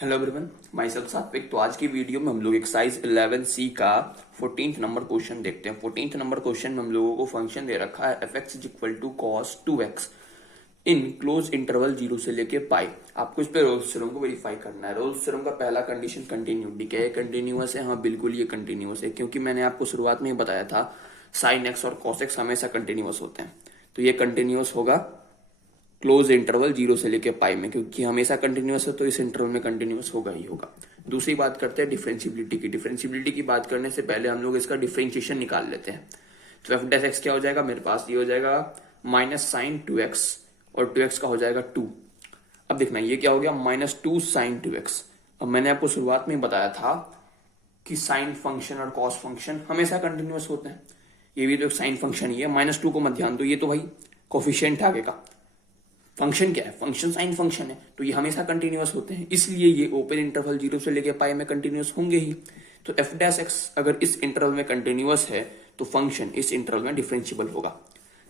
Hello everyone, my self सात्विक। तो आज की वीडियो में हम लोग एक्सरसाइज 11C का 14th नंबर क्वेश्चन देखते हैं। 14th नंबर क्वेश्चन में हम लोगों को फंक्शन दे रखा है f(x) is equal to cos 2x in closed interval 0 से लेके पाई। आपको इस पे रोल्स थ्योरम को वेरीफाई करना है। रोल्स थ्योरम का पहला कंडीशन कंटिन्यूटी। क्या ये कंटिन्यूअस है? हाँ बिल्कुल ये कंटिन्यूअस है, क्योंकि मैंने आपको शुरुआत में ही बताया था साइन एक्स और कॉस एक्स हमेशा कंटिन्यूअस होते हैं। तो ये कंटिन्यूअस होगा क्लोज इंटरवल 0 से लेके पाई में, क्योंकि हमेशा कंटिन्यूअस है तो इस इंटरवल में कंटिन्यूअस होगा ही होगा। दूसरी बात करते हैं डिफरेंशियबिलिटी की। डिफरेंशियबिलिटी की बात करने से पहले हम लोग इसका डिफरेंशिएशन निकाल लेते हैं। तो एफ डैश एक्स क्या हो जाएगा मेरे पास? ये हो जाएगा माइनस साइन 2x और 2x का हो जाएगा 2। अब देखना ये क्या हो गया, माइनस 2 साइन 2x। अब मैंने आपको शुरुआत में ही बताया था कि साइन फंक्शन और कॉस फंक्शन हमेशा कंटिन्यूअस होते हैं। ये भी तो एक साइन फंक्शन ही है। -2 को मत ध्यान दो, ये तो भाई कोफिशिएंट आगे का फंक्शन क्या है, फंक्शन साइन फंक्शन है, तो ये हमेशा कंटिन्यूअस होते हैं, इसलिए ये ओपन इंटरवल 0 से लेके पाई में कंटिन्यूअस होंगे ही। तो एफ डैश एक्स अगर इस इंटरवल में कंटिन्यूअस है तो फंक्शन इस इंटरवल में डिफरेंशिएबल होगा।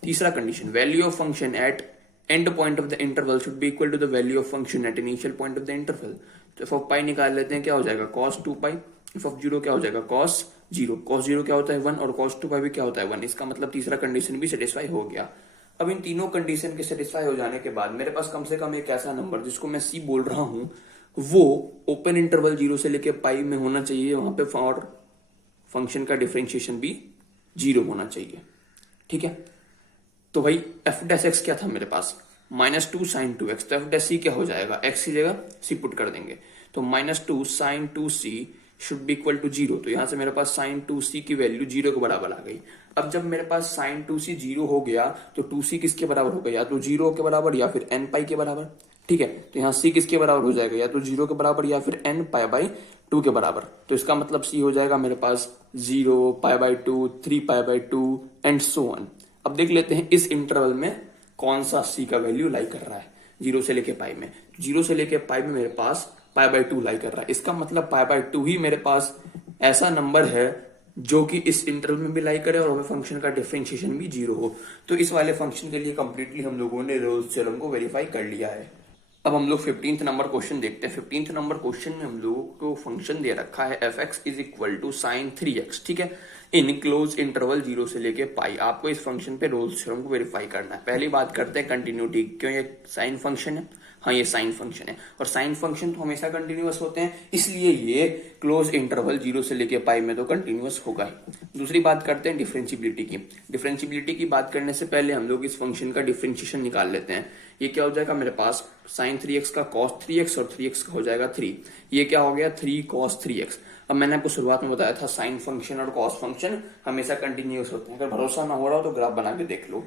तीसरा condition, value of function at end point of the interval should be equal to the value of function at initial point of the interval. तो एफ ऑफ पाई निकाल लेते हैं, क्या हो जाएगा cos 2 पाई। एफ ऑफ 0 क्या हो जाएगा cos 0। cos 0 क्या होता है 1 और cos 2 पाई भी क्या होता है 1। इसका मतलब तीसरा कंडीशन भी सेटिस्फाई हो गया। अब इन तीनों कंडीशन के सेटिस्फाई हो जाने के बाद मेरे पास कम से कम एक ऐसा नंबर जिसको मैं सी बोल रहा हूं वो ओपन इंटरवल 0 से लेके पाई में होना चाहिए। वहां पे और फंक्शन का डिफरेंशिएशन भी 0 होना चाहिए। ठीक है, तो भाई एफ डैश एक्स क्या था मेरे पास, -2 साइन 2x। तो एफ डैश सी क्या हो जाएगा, एक्स की जगह सी पुट कर देंगे। तो -2 sine 2c should be equal to 0। तो यहां से मेरे पास साइन 2c की वैल्यू 0 के बराबर आ गई। अब जब मेरे पास साइन 2c 0 हो गया तो 2c किसके बराबर हो गया, या तो 0 के बराबर या फिर n पाई के बराबर। ठीक है, तो यहाँ c किसके बराबर हो जाएगा, या तो 0 के बराबर या फिर n पाई बाई 2 के बराबर। तो इसका मतलब c हो जाएगा मेरे पास 0, पाई by 2, 3 pi by 2 and so on. अब देख लेते हैं इस इंटरवल में कौन सा c का वैल्यू लाई कर रहा है 0 से लेके पाई में। 0 से लेके पाई में मेरे पास पाई बाई 2 लाई कर रहा है। इसका मतलब पाई बाई 2 ही मेरे पास ऐसा नंबर है जो कि इस इंटरवल में भी लाई करे और हमें फंक्शन का डिफरेंशिएशन भी 0 हो। तो इस वाले फंक्शन के लिए कंप्लीटली हम लोगों ने रोल्स थ्योरम को वेरीफाई कर लिया है। अब हम लोग 15th नंबर क्वेश्चन देखते हैं। 15th नंबर क्वेश्चन में हम लोगों को फंक्शन दे रखा है f(x) is equal to sign 3x। ठीक है, इन क्लोज इंटरवल 0 से लेके पाई। आपको इस फंक्शन पे रोल्स थ्योरम को वेरीफाई करना है। पहली बात करते हैं कंटिन्यूटी। क्यों, ये साइन फंक्शन है। हाँ ये साइन फंक्शन है और साइन फंक्शन तो हमेशा कंटिन्यूअस होते हैं, इसलिए ये क्लोज इंटरवल 0 से लेके पाई में तो कंटिन्यूअस होगा ही। दूसरी बात करते हैं डिफरेंशियबिलिटी की। डिफरेंशियबिलिटी की बात करने से पहले हम लोग इस फंक्शन का डिफरेंशिएशन निकाल लेते हैं। ये क्या हो जाएगा मेरे पास, साइन 3x का cos 3x और 3x का हो जाएगा 3। ये क्या हो गया 3 cos 3x। अब मैंने आपको शुरुआत में बताया था साइन फंक्शन और cos फंक्शन हमेशा कंटिन्यूअस होते हैं। अगर भरोसा ना हो रहा हो तो ग्राफ बना के देख लो।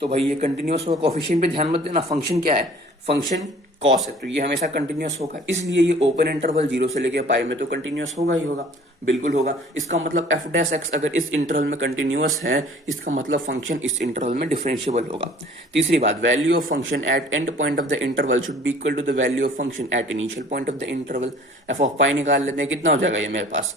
तो भाई ये कंटिन्यूअस होगा, कोफिशिएंट पे ध्यान मत देना। फंक्शन क्या है, फंक्शन कॉस है, तो ये हमेशा कंटिन्यूअस होगा, इसलिए ये ओपन इंटरवल 0 से लेके पाई में तो कंटिन्यूअस होगा ही होगा, बिल्कुल होगा। इसका मतलब एफ डैश एक्स अगर इस इंटरवल में कंटिन्यूअस है, इसका मतलब फंक्शन इस इंटरवल में डिफरेंशिएबल होगा। तीसरी बात, value of function at end point of the interval should be equal to the value of function at initial point of the interval. F of pi निकाल लेते हैं, कितना हो जाएगा ये मेरे पास,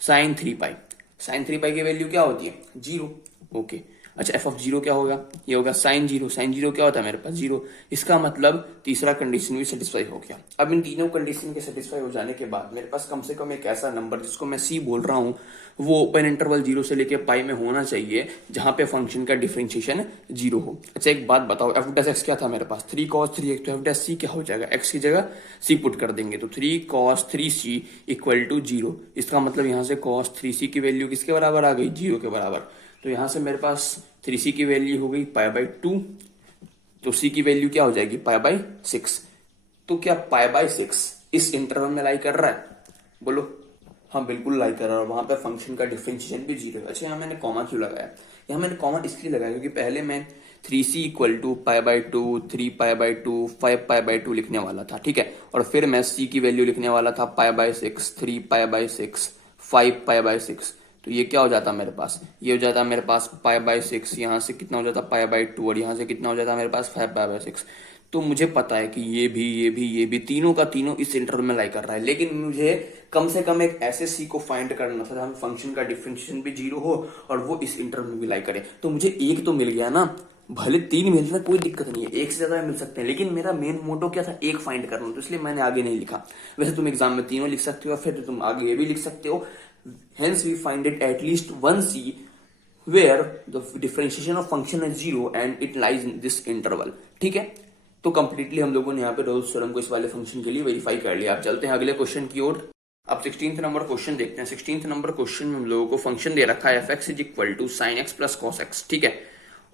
साइन 3 पाई। साइन 3 पाई की वैल्यू क्या होती है 0। ओके, अच्छा एफ ऑफ 0 क्या होगा, ये होगा साइन 0। साइन 0 क्या होता है मेरे पास 0। इसका मतलब तीसरा कंडीशन भी सेटिस्फाई हो गया। अब इन तीनों कंडीशन के सेटिस्फाई हो जाने के बाद मेरे पास कम से कम एक ऐसा नंबर जिसको मैं सी बोल रहा हूं वो ओपन इंटरवल 0 से लेके पाई में होना चाहिए जहां पे फंक्शन का डिफरेंशिएशन 0 हो। अच्छा एक बात बताओ, एफ डैश एक्स क्या था मेरे पास 3 cos 3x। तो एफ डैश सी क्या हो जाएगा, एक्स की जगह सी पुट कर देंगे तो 3 cos 3c इक्वल टू 0। इसका मतलब यहां से cos 3c की वैल्यू किसके बराबर आ गई, 0 के बराबर। तो यहां से मेरे पास 3c की वैल्यू हो गई पाई बाई 2, तो c की वैल्यू क्या हो जाएगी पाई बाई 6। तो क्या पाई बाई 6 इस इंटरवल में लाई कर रहा है, बोलो। हाँ बिल्कुल लाई कर रहा है, वहां पे फंक्शन का डिफरेंशिएशन भी 0 है। अच्छा यहाँ मैंने कॉमा क्यों लगाया, यहाँ मैंने कॉमा इसलिए लगाया क्योंकि पहले मैं 3c equal to pi by 2, 3 pi by 2, 5 pi by 2 लिखने वाला था। ठीक है, और फिर मैं c की वैल्यू लिखने वाला था pi by 6, 3 pi by 6, 5 pi by 6। तो ये क्या हो जाता मेरे पास, ये हो जाता मेरे पास पाई बाई 6, यहाँ से कितना हो जाता पाई बाई 2 और यहाँ से कितना हो जाता मेरे पास 5 पाई बाई 6। तो मुझे पता है कि ये भी तीनों का तीनों इस इंटरवल में लाई कर रहा है, लेकिन मुझे कम से कम एक ऐसे सी को फाइंड करना था जहां फंक्शन का डिफरेंशिएशन भी जीरो हो और वो इस इंटरवल में भी लाई करे। तो मुझे एक तो मिल गया ना, भले तीन मिल जाए कोई दिक्कत नहीं है, एक से ज्यादा मिल सकते हैं, लेकिन मेरा मेन मोटो क्या था, एक फाइंड करना, तो इसलिए मैंने आगे नहीं लिखा। वैसे तुम एग्जाम में तीनों लिख सकते हो, फिर तुम आगे ये भी लिख सकते हो, hence we find it at least one C where the differentiation of function is zero and it lies in this interval। ठीक है, तो कंप्लीटली हम लोगों ने यहाँ पे रोल्स थ्योरम को इस वाले फंक्शन के लिए वेरीफाई कर लिया। आप चलते हैं अगले क्वेश्चन की ओर। अब 16th नंबर क्वेश्चन देखते हैं। 16th नंबर क्वेश्चन में हम लोगों को फंक्शन दे रखा है F X is equal to sine x plus cos x. ठीक है,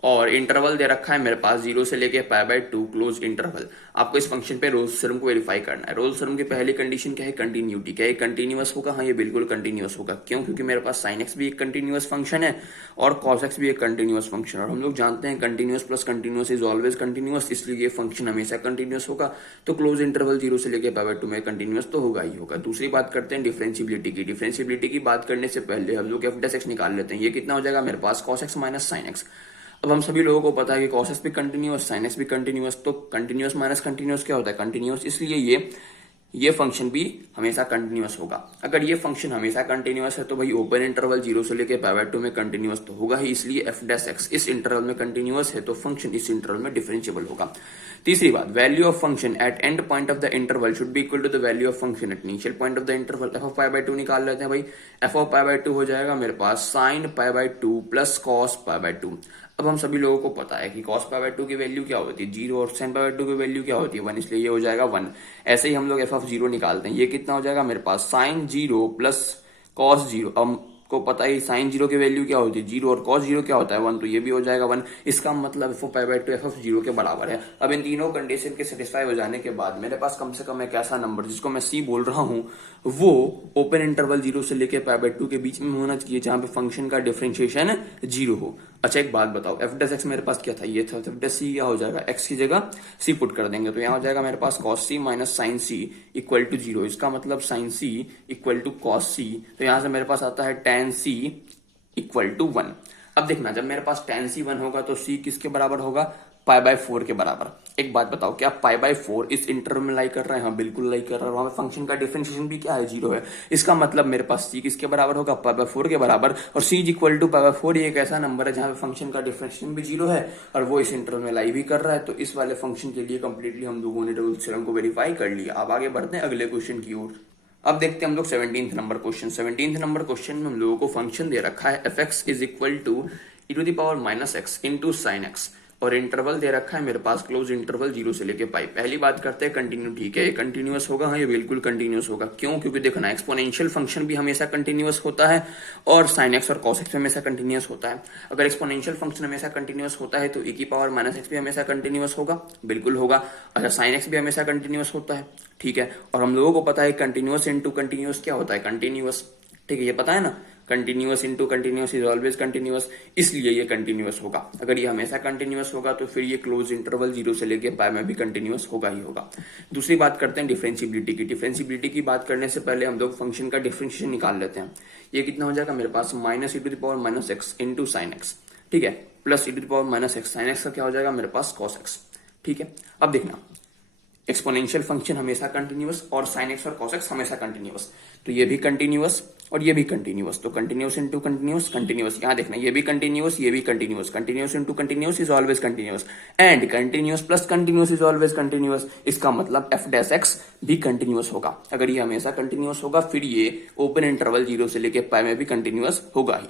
और इंटरवल दे रखा है मेरे पास 0 से लेके π/2 क्लोज इंटरवल। आपको इस फंक्शन पे रोल्स थ्योरम को वेरीफाई करना है। रोल्स थ्योरम की पहली कंडीशन क्या है, कंटिन्यूटी। क्या ये कंटिन्यूअस होगा? हाँ, ये बिल्कुल कंटिन्यूअस होगा। क्यों? क्योंकि मेरे पास साइन एक्स भी एक कंटिन्यूअस फंक्शन है और कॉस एक्स भी एक कंटिन्यूअस फंक्शन है, और हम लोग जानते हैं continuous plus continuous is always continuous, इसलिए ये फंक्शन हमेशा कंटिन्यूअस होगा। तो क्लोज इंटरवल 0 से लेके π/2 में कंटिन्यूअस तो होगा ही होगा। दूसरी बात करते हैं डिफरेंशियबिलिटी की। डिफरेंशियबिलिटी की बात करने से पहले हम लोग f' निकाल लेते हैं। ये कितना हो जाएगा मेरे पास, cos x minus sine x. अब हम सभी लोगों को पता है कि cos x भी कंटिन्यूअस, sin x भी कंटिन्यूअस, तो कंटिन्यूअस माइनस कंटिन्यूअस क्या होता है, कंटिन्यूअस, इसलिए ये फंक्शन भी हमेशा कंटिन्यूअस होगा। अगर ये फंक्शन हमेशा कंटिन्यूअस है तो भाई ओपन इंटरवल 0 से लेके π/2 में कंटिन्यूअस तो होगा ही, इसलिए f' इस इंटरवल में कंटिन्यूअस है तो फंक्शन इस इंटरवल में डिफरेंशिएबल होगा। तीसरी बात, value of function at end point of the interval should be equal to the value of function at initial point of the interval. f of π/2 निकाल लेते हैं भाई। f ऑफ π/2 हो जाएगा मेरे पास sin π/2 प्लस cos π/2। अब हम सभी लोगों को पता है कि cos π/2 की वैल्यू क्या होती है, 0, और sin π/2 की वैल्यू क्या होती है, 1, इसलिए ये हो जाएगा 1। ऐसे ही हम लोग f ऑफ 0 निकालते हैं। ये कितना हो जाएगा मेरे पास, sin 0 प्लस cos 0। हमको पता है sin 0 की वैल्यू क्या होती है, 0, और cos 0 क्या होता है, 1, तो ये भी हो जाएगा 1। इसका मतलब f ऑफ π/2 f ऑफ 0 के बराबर है। अब इन तीनों कंडीशन के सेटिस्फाई हो जाने के बाद मेरे पास कम से कम एक ऐसा नंबर जिसको मैं c बोल रहा हूं, वो ओपन इंटरवल 0 से लेके π/2 के बीच में होना चाहिए, जहां पे फंक्शन का डिफरेंशिएशन 0 हो। अच्छा एक बात बताओ, f' मेरे पास क्या था, ये था, f' क्या हो जाएगा, x की जगह c पुट कर देंगे तो यहाँ हो जाएगा मेरे पास cos c minus sine c equal to 0। इसका मतलब sin c equal to cos c, तो यहाँ से मेरे पास आता है tan c इक्वल टू 1। अब देखना, जब मेरे पास tan c 1 होगा तो c किसके बराबर होगा, π/4 के बराबर। एक बात बताओ, क्या π/4 इस इंटरवल में लाई कर रहा है, हाँ बिल्कुल लाई कर रहा है। वहां पे फंक्शन का डिफरेंशिएशन भी क्या है, 0 है। इसका मतलब मेरे पास c किसके बराबर होगा, π/4 के बराबर, और c इक्वल टू π/4 ये एक ऐसा नंबर है जहां पे फंक्शन का डिफरेंशिएशन भी 0 है और वो इस इंटरवल में लाई भी कर रहा है। तो इस वाले फंक्शन के लिए कंप्लीटली हम लोगों ने रोल्स थ्योरम को वेरीफाई कर लिया। अब आगे बढ़ते हैं अगले क्वेश्चन की ओर। अब देखते हैं हम लोग 17th number question. 17th number question में हम लोगों को फंक्शन दे रखा है F X is equal to e⁻⁻x into sine X, और इंटरवल दे रखा है मेरे पास क्लोज इंटरवल 0 से लेके पाई। पहली बात करते हैं कंटिन्यू। ठीक है, ये कंटिन्यूअस होगा, हाँ ये बिल्कुल कंटिन्यूअस होगा। क्यों? क्योंकि देखो ना, एक्सपोनेंशियल फंक्शन भी हमेशा कंटिन्यूअस होता है और साइन एक्स और कॉस एक्स हमेशा कंटिन्यूअस होता है। अगर एक्सपोनेंशियल फंक्शन हमेशा कंटिन्यूअस होता है तो e⁻⁻x भी हमेशा कंटिन्यूअस होगा, बिल्कुल होगा। अच्छा, साइन एक्स भी हमेशा कंटिन्यूअस होता है, ठीक है। और हम लोगों को पता है कंटिन्यूअस इंटू कंटिन्यूअस क्या होता है, कंटिन्यूअस, ठीक है, ये पता है ना, continuous into continuous is always continuous, इसलिए ये कंटिन्यूअस होगा। अगर ये हमेशा कंटिन्यूअस होगा तो फिर ये क्लोज इंटरवल 0 से लेके पाई में भी कंटिन्यूअस होगा ही होगा। दूसरी बात करते हैं डिफरेंशियबिलिटी की। डिफरेंशियबिलिटी की बात करने से पहले हम लोग फंक्शन का डिफरेंशिएशन निकाल लेते हैं। ये कितना हो जाएगा मेरे पास, -e⁻⁻x इंटू साइन एक्स, ठीक है, प्लस e⁻⁻x, साइन एक्स का क्या हो जाएगा मेरे पास cos x, ठीक है। अब देखना, एक्सपोनेंशियल फंक्शन हमेशा कंटिन्यूअस और साइन एक्स और cos x हमेशा कंटिन्यूअस, तो ये भी कंटिन्यूअस और ये भी कंटिन्यूअस, तो कंटिन्यूअस इंटू कंटिन्यूअस कंटिन्यूअस। यहाँ देखना, ये भी कंटिन्यूअस ये भी continuous, continuous into continuous is always continuous, and continuous plus continuous is always continuous. इसका मतलब f' भी कंटिन्यूअस होगा। अगर ये हमेशा कंटिन्यूअस होगा फिर ये ओपन इंटरवल 0 से लेके पाई में भी कंटिन्यूअस होगा ही।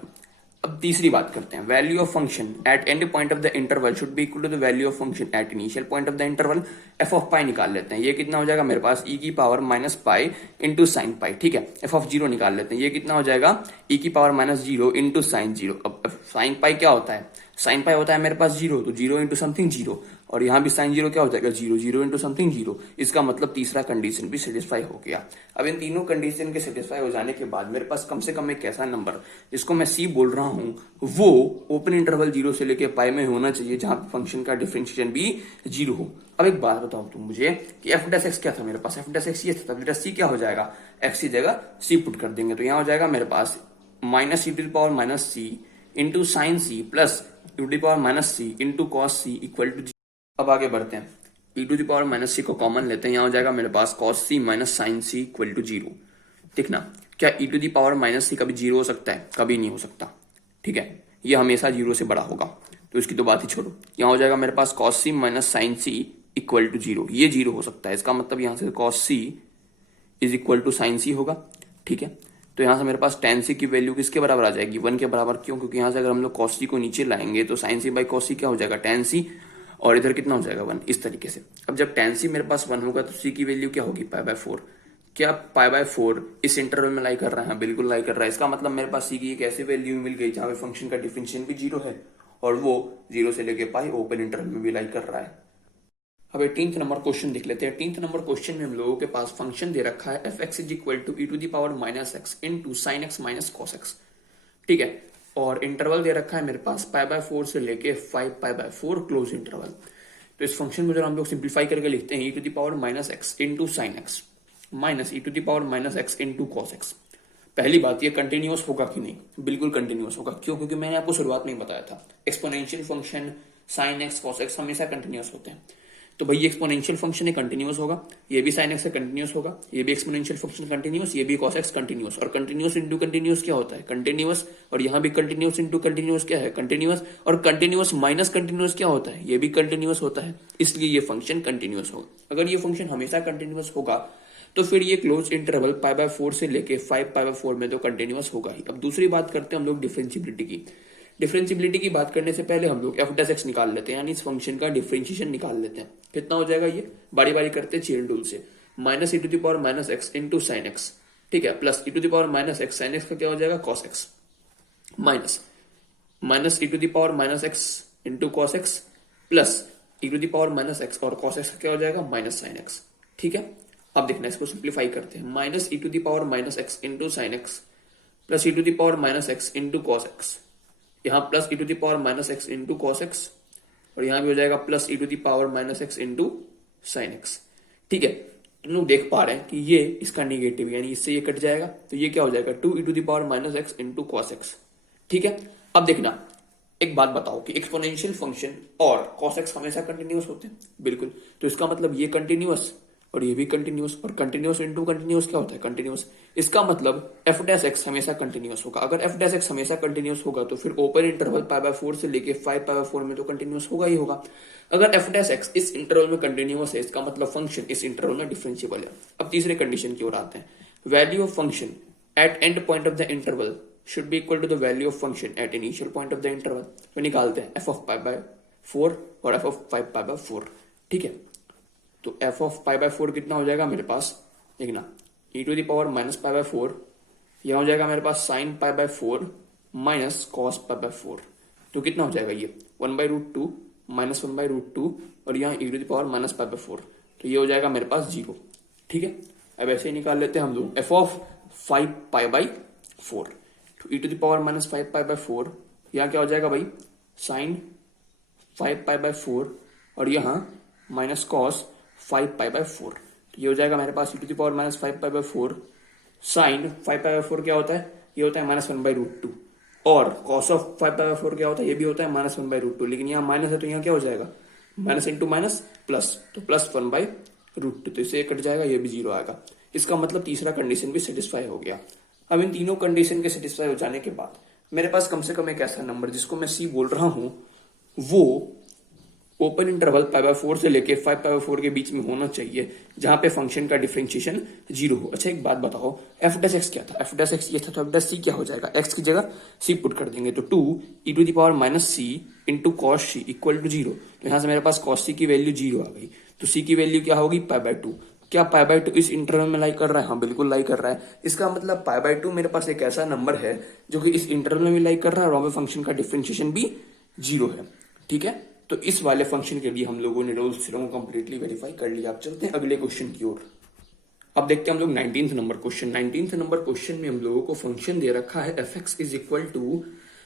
अब तीसरी बात करते हैं, value of function at end point of the interval should be equal to the value of function at initial point of the interval. F of pi निकाल लेते हैं। ये कितना हो जाएगा मेरे पास, e⁻⁻π इंटू साइन पाई, ठीक है। एफ ऑफ 0 निकाल लेते हैं। ये कितना हो जाएगा, e⁻⁻0 इंटू साइन 0। अब साइन पाई क्या होता है, साइन पाई होता है मेरे पास 0, तो 0 इंटू समथिंग 0, और यहाँ भी साइन 0 क्या हो जाएगा, 0, 0 इंटू समथिंग 0। इसका मतलब तीसरा कंडीशन भी सेटिस्फाई हो गया। अब इन तीनों कंडीशन के सेटिस्फाई हो जाने के बाद मेरे पास कम से कम एक ऐसा नंबर जिसको मैं c बोल रहा हूं, वो ओपन इंटरवल 0 से लेके पाई में होना चाहिए, जहां फंक्शन का डिफरेंशिएशन भी 0 हो। अब एक बात बताओ तुम मुझे कि f' क्या था मेरे पास, f' ये था, बेटा c क्या हो जाएगा, x की जगह c पुट कर देंगे तो यहाँ हो जाएगा मेरे पास -e⁻⁻c into sine c plus e⁻⁻c into cos c equal to. अब आगे बढ़ते हैं, e to the power minus c को कॉमन लेते हैं, यहाँ हो जाएगा मेरे पास cos c minus sine c equal to zero. देखना, क्या e to the power minus c कभी जीरो हो सकता है? कभी नहीं हो सकता, ठीक है, ये हमेशा जीरो से बड़ा होगा, तो इसकी तो बात ही छोड़ो। यहाँ हो जाएगा मेरे पास cos c minus sine c equal to zero, ये जीरो हो सकता है, इसका मतलब यहाँ से cos c is equal to sine c होगा, ठीक है। तो यहाँ से मेरे पास tan सी की वैल्यू किसके बराबर आ जाएगी? 1 के बराबर। क्यों? क्योंकि यहाँ से अगर हम लोग cos सी को नीचे लाएंगे तो sin सी बाई cos सी क्या हो जाएगा? tan सी, और इधर कितना हो जाएगा? 1। इस तरीके से अब जब tan सी मेरे पास 1 होगा तो c की वैल्यू क्या होगी? पाई बाय 4। क्या पाई बाय 4 इस इंटरवल में लाई कर रहा है? बिल्कुल लाई कर रहा है। इसका मतलब मेरे पास c की एक ऐसी वैल्यू मिल गई जहां पे फंक्शन का डिफरेंशियल भी जीरो है और वो 0 से लेके पाई ओपन इंटरवल में भी लाई कर रहा है। अब 18th नंबर क्वेश्चन देख लेते हैं। 18th नंबर क्वेश्चन में हम लोगों के पास फंक्शन दे रखा है F X is equal to E to the power minus x into sine x minus cos x, ठीक है, और इंटरवल दे रखा है मेरे पास पाई बाय 4 से लेके 5 पाई बाय 4 क्लोज इंटरवल। तो इस फंक्शन को जब हम लोग सिंप्लीफाई करके लिखते हैं e to the power minus x into sine x minus E to the power minus x into cos x. पहली बात, ये कंटिन्यूअस होगा कि नहीं? बिल्कुल कंटिन्यूअस होगा। क्यों? क्योंकि मैंने आपको शुरुआत में ही बताया था exponential function sine x cos x हमेशा कंटिन्यूअस होते हैं। तो भाई ये एक्सपोनेंशियल फंक्शन है, कंटिन्यूअस होगा, ये भी साइन एक्स से कंटिन्यूअस होगा, ये भी एक्सपोनेंशियल फंक्शन कंटिन्यूअस, ये भी कॉस एक्स कंटिन्यूअस। और कंटिन्यूअस इंटू कंटिन्यूअस क्या होता है? कंटिन्यूअस। और यहाँ भी कंटिन्यूअस इंटू कंटिन्यूअस क्या है? कंटिन्यूअस। और कंटिन्यूअस माइनस कंटिन्यूअस क्या होता है? ये भी कंटिन्यूअस होता है, इसलिए ये फंक्शन कंटिन्यूअस होगा। अगर ये फंक्शन हमेशा कंटिन्यूअस होगा तो फिर ये क्लोज इंटरवल पाई बाय 4 से लेके 5 पाई बाय 4 में तो कंटिन्यूअस होगा ही। अब दूसरी बात करते हैं हम लोग डिफरेंशिएबिलिटी की। डिफरेंशिएबिलिटी की बात करने से पहले हम लोग एफ डैश एक्स निकाल लेते हैं, यानी इस फंक्शन का डिफरेंशिएशन निकाल लेते हैं। कितना हो जाएगा ये? बारी बारी करते हैं चेन रूल से। Minus E to the power minus x into sine x, ठीक है, plus E to the power minus X, sine X का क्या हो जाएगा? Cos X, minus minus E to the power minus x into cos X plus E to the power minus X और cos X का क्या हो जाएगा? Minus sine x, ठीक है। अब देखना, इसको सिंप्लीफाई करते हैं। Minus E to the power minus x into sine x plus E to the power minus x into cos x, यहाँ plus E to the power minus x into cos x, और यहाँ भी हो जाएगा plus E to the power minus x into sine x, ठीक है। तुम लोग देख पा रहे हैं कि ये इसका निगेटिव, यानी इससे ये कट जाएगा, तो ये क्या हो जाएगा? 2 e to the power minus x into cos x, ठीक है। अब देखना, एक बात बताओ कि एक्सपोनेंशियल फंक्शन और कॉस एक्स हमेशा कंटिन्यूअस होते हैं? बिल्कुल। तो इसका मतलब ये कंटिन्यूअस और ये भी कंटिन्यूअस, और कंटिन्यूअस इंटू कंटिन्यूअस क्या होता है? कंटिन्यूअस। इसका मतलब एफ डैश एक्स हमेशा कंटिन्यूअस होगा। अगर एफ डैश एक्स हमेशा कंटिन्यूअस होगा तो फिर ओपन इंटरवल पाई बाय 4 से लेके 5 पाई बाय 4 में तो कंटिन्यूअस होगा ही होगा। अगर एफ डैश एक्स इस इंटरवल में कंटिन्यूअस है, इसका मतलब फंक्शन इस इंटरवल में डिफरेंशिएबल है। अब तीसरे कंडीशन की ओर आते हैं। Value of function at end point of the interval should be equal to the value of function at initial point of the interval. तो निकालते हैं एफ ऑफ पाई बाय 4 और एफ ऑफ 5 पाई बाय 4, ठीक है। तो F of pi by 4 कितना हो जाएगा मेरे पास? देखना, e to the power minus pi by 4, यह हो जाएगा मेरे पास sine pi by 4 minus cos pi by 4। तो कितना हो जाएगा ये? 1/√2 माइनस 1/√2, और यहाँ e to the power minus pi by 4, तो ये हो जाएगा मेरे पास 0, ठीक है। अब ऐसे ही निकाल लेते हैं हम लोग एफ ऑफ 5 पाई बाय 4। तो e to the power minus 5 pi by 4, यहाँ क्या हो जाएगा भाई? साइन 5 पाई बाय 4, और यहाँ माइनस कॉस 5 पाई बाय 4। तो ये हो जाएगा मेरे पास e to the power minus 5 pi by 4 sine 5 pi by 4 क्या होता है? ये होता है माइनस 1/√2, और कॉस ऑफ 5 पाई बाय 4 क्या होता है? ये भी होता है माइनस 1/√2, लेकिन यहाँ माइनस है तो यहाँ क्या हो जाएगा? माइनस इंटू माइनस प्लस, तो प्लस 1/√2, तो इससे कट जाएगा, ये भी 0 आएगा। इसका मतलब तीसरा कंडीशन भी सेटिस्फाई हो गया। अब इन तीनों कंडीशन के सेटिस्फाई हो जाने के बाद मेरे पास कम से कम एक ऐसा नंबर जिसको मैं सी बोल रहा हूं, वो ओपन इंटरवल पाई बाय 4 से लेके 5 पाई बाय 4 के बीच में होना चाहिए, जहां पे फंक्शन का डिफरेंशिएशन 0 हो। अच्छा एक बात बताओ, एफ डैश एक्स क्या था? एफ डैश एक्स ये था, तो एफ डैश सी क्या हो जाएगा? एक्स की जगह सी पुट कर देंगे, तो 2 e to the power minus c into cos c equal to 0। तो यहां से मेरे पास कॉस सी की वैल्यू 0 आ गई, तो सी की वैल्यू क्या होगी? Pi by 2। क्या पाई बाय 2 इस इंटरवल में लाई कर रहा है? हाँ बिल्कुल लाई कर रहा है। इसका मतलब पाई बाय 2 मेरे पास एक ऐसा नंबर है जो कि इस इंटरवल में भी लाई कर रहा है और वहां पे फंक्शन का डिफरेंशिएशन भी 0 है, ठीक है। तो इस वाले फंक्शन के लिए हम लोगों ने रोल्स थ्योरम को कंप्लीटली वेरीफाई कर लिया। अब चलते हैं अगले क्वेश्चन की ओर। अब देखते हैं हम लोग 19th number question. 19th number question में हम लोगों को फंक्शन दे रखा है F X is equal to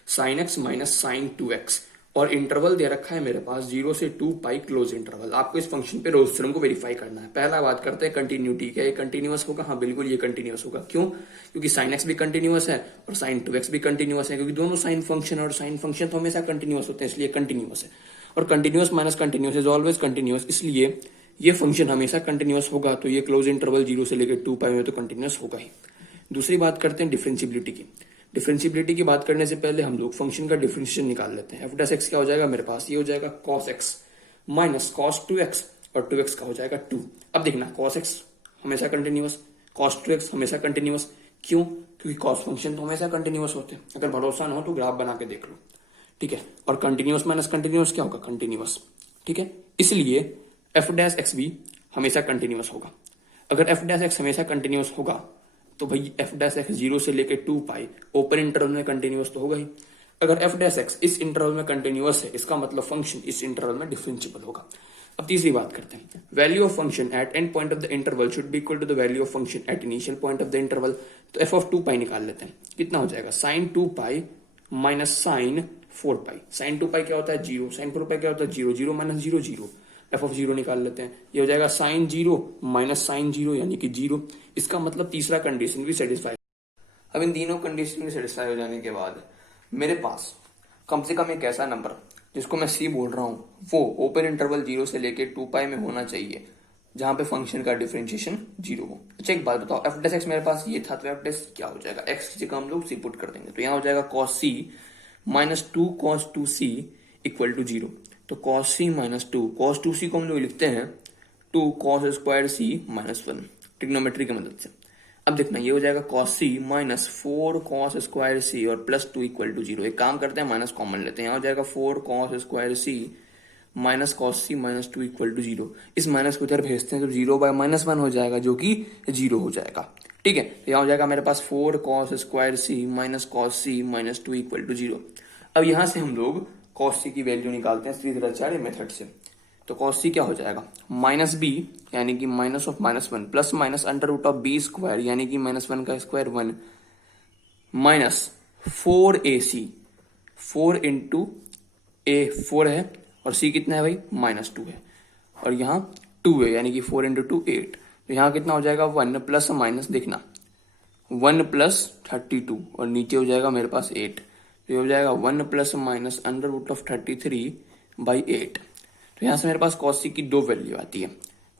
sine x minus sine 2x, और इंटरवल दे रखा है मेरे पास 0 से 2 पाई क्लोज इंटरवल। आपको इस फंक्शन पे रोल्स थ्योरम को वेरीफाई करना है। पहला बात करते हैं कंटिन्यूटी। क्या ये कंटिन्यूअस होगा? हाँ बिल्कुल ये कंटिन्यूअस होगा। क्यों? क्योंकि साइन एक्स भी कंटिन्यूअस है और साइन 2x भी कंटिन्यूअस है, क्योंकि दोनों साइन फंक्शन और साइन फंक्शन तो हमेशा कंटिन्यूअस होते हैं, इसलिए कंटिन्यूअस है। और continuous minus continuous is always continuous, इसलिए ये फंक्शन हमेशा कंटिन्यूअस होगा, तो ये क्लोज इंटरवल 0 से लेकर 2 पाई में तो कंटिन्यूअस होगा ही। दूसरी बात करते हैं डिफरेंशिएबिलिटी की। डिफरेंशिएबिलिटी की बात करने से पहले हम लोग फंक्शन का डिफरेंशिएशन निकाल लेते हैं। एफ डैश एक्स क्या हो जाएगा मेरे पास, ये हो जाएगा cos x minus cos 2x और 2x का हो जाएगा 2। अब देखना cos x हमेशा कंटिन्यूअस, cos 2x हमेशा कंटिन्यूअस। क्यों? क्योंकि cos फंक्शन तो हमेशा कंटिन्यूअस होते हैं। अगर भरोसा ना हो तो ग्राफ बना के देख लो, ठीक है। और कंटिन्यूअस माइनस कंटिन्यूअस क्या होगा, कंटिन्यूअस, ठीक है। इसलिए एफ डैश एक्स भी हमेशा कंटिन्यूअस होगा। अगर एफ डैश एक्स हमेशा कंटिन्यूअस होगा तो भाई एफ डैश एक्स 0 से लेकर 2 पाई ओपन इंटरवल में कंटिन्यूअस तो होगा ही। अगर एफ डैश एक्स इस इंटरवल में कंटिन्यूअस है, इसका मतलब फंक्शन इस इंटरवल में डिफरेंशिएबल होगा। अब तीसरी बात करते हैं, value of function at end point of the interval should be equal to the value of function at initial point of the interval. तो एफ ऑफ 2 पाई निकाल लेते हैं, कितना हो जाएगा sine 2 pi minus sine 4 pi. Sine 2 pi क्या होता है 0, साइन 4 पाई क्या होता है 0, 0 माइनस 0 0, एफ ऑफ 0 निकाल लेते हैं। ये हो जाएगा साइन 0 माइनस साइन 0 यानी कि 0। इसका मतलब तीसरा कंडीशन भी सेटिस्फाई। अब इन तीनों कंडीशन के सेटिस्फाई हो जाने के बाद मेरे पास कम से कम एक ऐसा नंबर जिसको मैं सी बोल रहा हूँ वो ओपन इंटरवल 0 से लेके 2 पाई में होना चाहिए, जहां पे फंक्शन का डिफरेंशिएशन 0 हो। अच्छा एक बात बताओ, एफ डैश एक्स मेरे पास ये था तो एफ डैश क्या हो जाएगा, एक्स की जगह हम लोग सी पुट कर देंगे, तो यहाँ हो जाएगा cos c minus 2 cos 2c equal to 0। तो cos c minus 2 cos 2c को हम लोग लिखते हैं 2 cos square c minus 1 trigonometry की मदद से। अब देखना ये हो जाएगा cos c minus 4 cos square c और प्लस 2 इक्वल टू 0। एक काम करते हैं माइनस कॉमन लेते हैं, यहाँ हो जाएगा 4 cos square c minus cos c minus 2 equal to 0। इस माइनस को इधर भेजते हैं तो 0 बाय माइनस 1 हो जाएगा जो कि 0 हो जाएगा, ठीक है। तो यहाँ हो जाएगा मेरे पास 4 cos square c minus cos c minus 2 equal to 0। अब यहाँ से हम लोग cos c की वैल्यू निकालते हैं श्रीधराचार्य मेथड से। तो cos c क्या हो जाएगा माइनस b यानी कि minus of minus 1 plus minus under root of b square यानी कि माइनस 1 का square 1 minus 4ac, 4 into a 4 है और c कितना है भाई माइनस 2 है और यहाँ 2 है यानी कि 4 इंटू 2 8। तो यहाँ कितना हो जाएगा 1 प्लस माइनस देखना 1 प्लस 32 और नीचे हो जाएगा मेरे पास 8। तो ये हो जाएगा 1 plus minus under root of 33 by 8। तो यहाँ से मेरे पास cos c की दो वैल्यू आती है,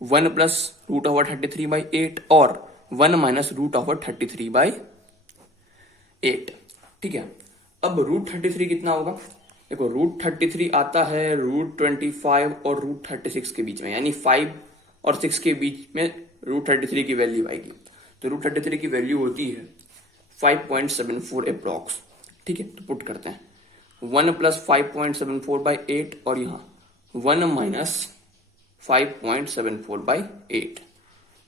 1 प्लस रूट ओवर 33 बाई 8 और 1 माइनस रूट ओवर 33 बाई 8, ठीक है। अब रूट 33 कितना होगा, देखो रूट 33 आता है रूट 25 और रूट 36 के बीच में, यानी 5 और 6 के बीच में रूट 33 की वैल्यू आएगी। तो रूट 33 की वैल्यू होती है 5.74 अप्रॉक्स, ठीक है। तो पुट करते हैं 1 प्लस 5.74 बाई 8 और यहाँ 1 माइनस 5.74 बाई 8।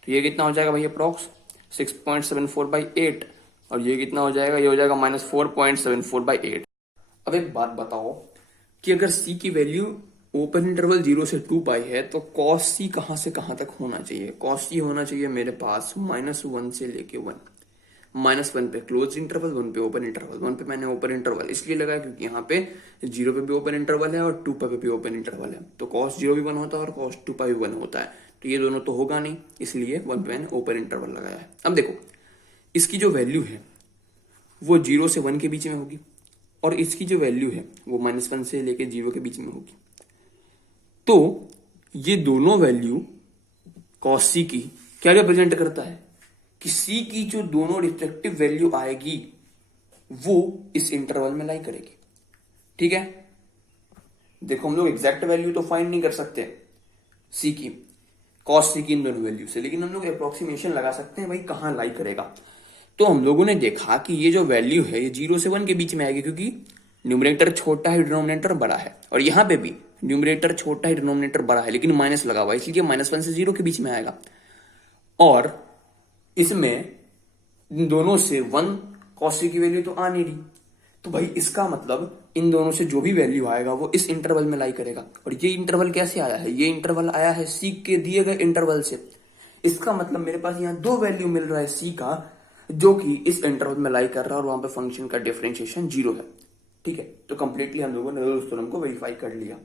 तो ये कितना हो जाएगा भाई अप्रॉक्स 6.74 बाई 8 और ये कितना हो जाएगा, ये हो जाएगा माइनस 4.74 बाई 8। अब एक बात बताओ कि अगर c की वैल्यू ओपन इंटरवल 0 से 2 पाई है तो cos c कहां से कहां तक होना चाहिए, cos c होना चाहिए मेरे पास -1 से लेके 1, -1 पे क्लोज इंटरवल, 1 पे ओपन इंटरवल। 1 पे मैंने ओपन इंटरवल इसलिए लगाया क्योंकि यहाँ पे 0 पे भी ओपन इंटरवल है और 2 पे भी ओपन इंटरवल है, तो cos 0 भी 1 होता है और cos 2 भी 1 होता है। तो ये दोनों तो होगा नहीं, इसलिए 1 पे मैंने ओपन इंटरवल लगाया है। अब देखो इसकी जो वैल्यू है वो 0 से 1 के बीच में होगी और इसकी जो वैल्यू है वो -1 से लेके 0 के बीच में होगी। तो ये दोनों वैल्यू cos c की क्या रिप्रेजेंट करता है कि c की जो दोनों रिस्पेक्टिव वैल्यू आएगी वो इस इंटरवल में लाई करेगी, ठीक है। देखो हम लोग एग्जैक्ट वैल्यू तो फाइंड नहीं कर सकते c की, cos c की इन दोनों वैल्यू से, लेकिन हम लोग अप्रोक्सीमेशन लगा सकते हैं भाई कहां लाई करेगा। तो हम लोगों ने देखा कि ये जो वैल्यू है ये 0 से 1 के बीच में आएगी क्योंकि न्यूमरेटर छोटा है डिनोमिनेटर बड़ा है, और यहाँ पे भी न्यूमरेटर छोटा है डिनोमिनेटर बड़ा है लेकिन माइनस लगा हुआ है, इसलिए -1 से 0 के बीच में आएगा। और इसमें इन दोनों से 1 cos c की वैल्यू तो आ नहीं रही, तो भाई इसका मतलब इन दोनों से जो भी वैल्यू आएगा वो इस इंटरवल में लाई करेगा। और ये इंटरवल कैसे आया है, ये इंटरवल आया है c के दिए गए इंटरवल से। इसका मतलब मेरे पास यहाँ दो वैल्यू मिल रहा है c का जो कि इस इंटरवल में लाई कर रहा है और वहां पे फंक्शन का डिफरेंशिएशन 0 है, ठीक है। तो कंप्लीटली हम लोगों ने दोनों को वेरीफाई कर लिया।